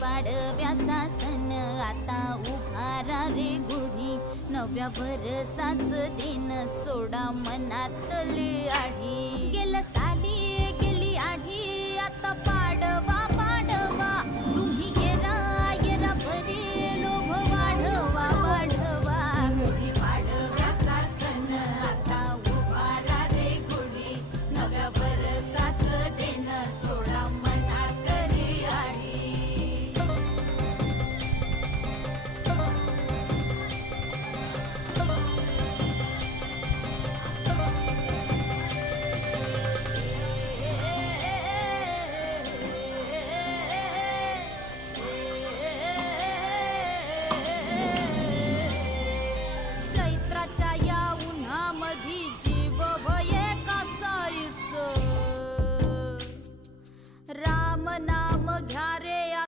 पाडव्याचा सण आता उभारा रे गुढी, नव्या वर्षाच दिन सोडा मनातली आढी. गेलं